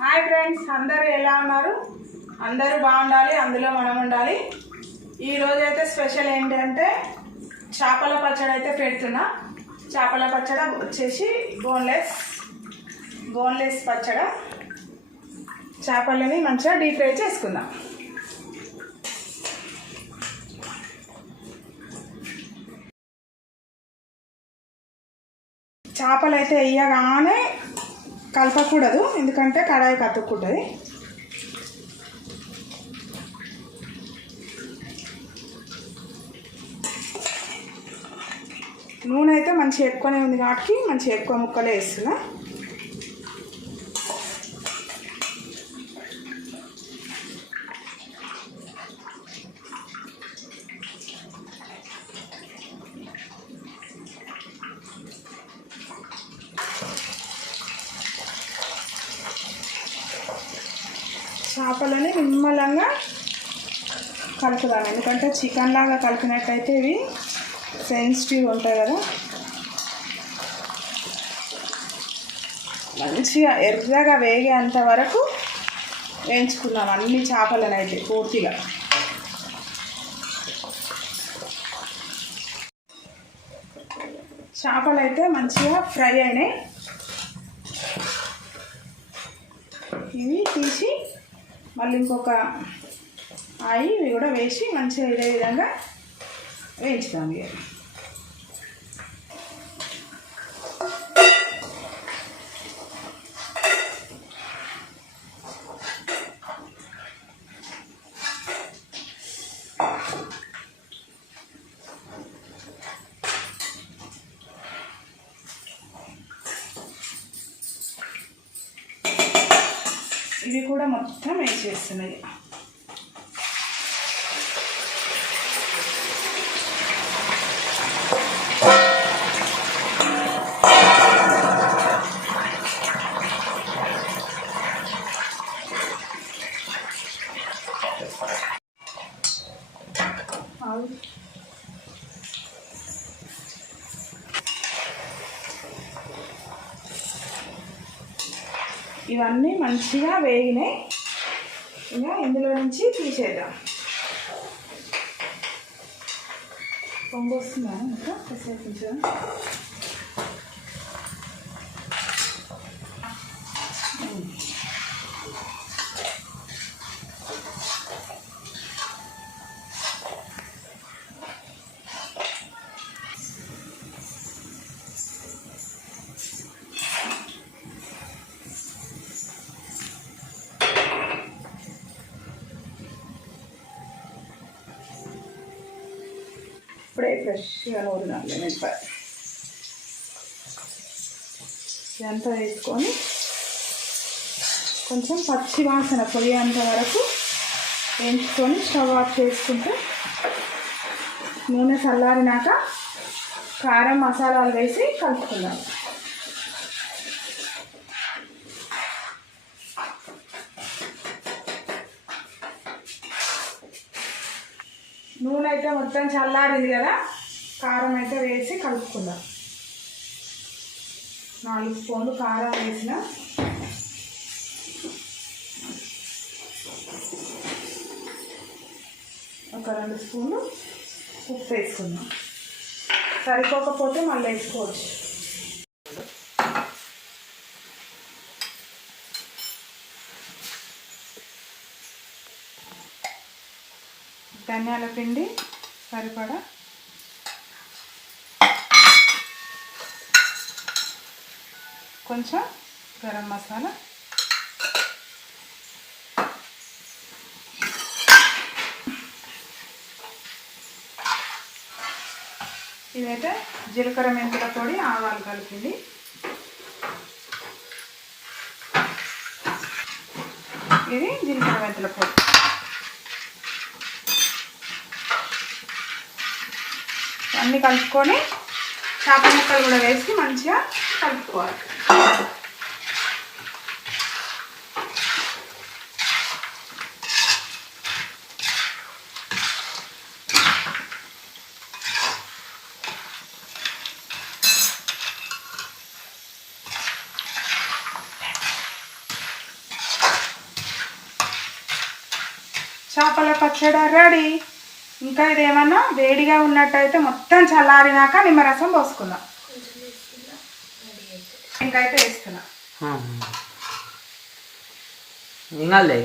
Hi friends అందరూ ఎలా ఉన్నారు? అందరూ బాగుండాలి అందులో మనం ఉండాలి. ఈరోజు అయితే స్పెషల్ ఏంటంటే చేపల పచ్చడి అయితే పెడుతున్నా. చేపల పచ్చడి వచ్చేసి బోన్లెస్ బోన్లెస్ పచ్చడి. చేపలని మంచిగా డీప్ ఫ్రై చేసుకుందాం. చేపలు అయితే వేయగానే కలపకూడదు ఎందుకంటే కడాయి కతుక్కుంటుంది నూనె అయితే మంచిగా ఎక్కువనే ఉంది కాబట్టి మంచిగా ఎక్కువ ముక్కలే వేస్తున్నా. చేపలని నిమ్మలంగా కలుపుదాం. ఎందుకంటే చికెన్ లాగా కలిపినట్టయితే ఇవి సెన్సిటివ్ ఉంటాయి కదా. మంచిగా ఎర్రగా వేగేంత వరకు వేయించుకున్నాం అన్ని చేపలను అయితే పూర్తిగా. చేపలు అయితే మంచిగా ఫ్రై అయినాయి. ఇవి తీసి మళ్ళీ ఇంకొక ఆయి ఇవి కూడా వేసి మంచిగా ఇదే విధంగా వేయించుతాం ఇక. ఇవి కూడా మొత్తం వేసేస్తున్నాయి ఆగు. ఇవన్నీ మంచిగా వేగినాయి. ఇంకా ఇందులో నుంచి తీసేద్దాం. పొంగు వస్తుందా? ఇంకా కాసేపు ఫ్రెష్గా నూరినాను మిరపకాయ ఇదంతా వేసుకొని కొంచెం పచ్చి వాసన పొయ్యేంత వరకు వేయించుకొని స్టవ్ ఆఫ్ చేసుకుంటే నూనె చల్లారినాక కారం మసాలాలు వేసి కలుపుకుందాం. నూనె అయితే మొత్తం చల్లారింది కదా. కారం అయితే వేసి కలుపుకుందాం. నాలుగు స్పూన్లు కారం వేసిన. ఒక రెండు స్పూన్లు ఉప్పు వేసుకుందాం. సరిపోకపోతే మళ్ళీ వేసుకోవచ్చు. ధనియాల పిండి సరిపడా. కొంచెం గరం మసాలా. ఇదైతే జీలకర్ర మెంతుల పొడి ఆవాలు కలిపింది. ఇది జీలకర్ర మెంతుల పొడి. అన్నీ కలుపుకొని చేప ముక్కలు కూడా వేసి మంచిగా కలుపుకోవాలి. చేపల పచ్చడి రెడీ. ఇంకా ఇదేమన్నా? వేడిగా ఉన్నట్టయితే మొత్తం చల్లారినాక నిమ్మరసం పోసుకుందాం. ఇంకైతే వేస్తున్నా. ఇంకా కాదులే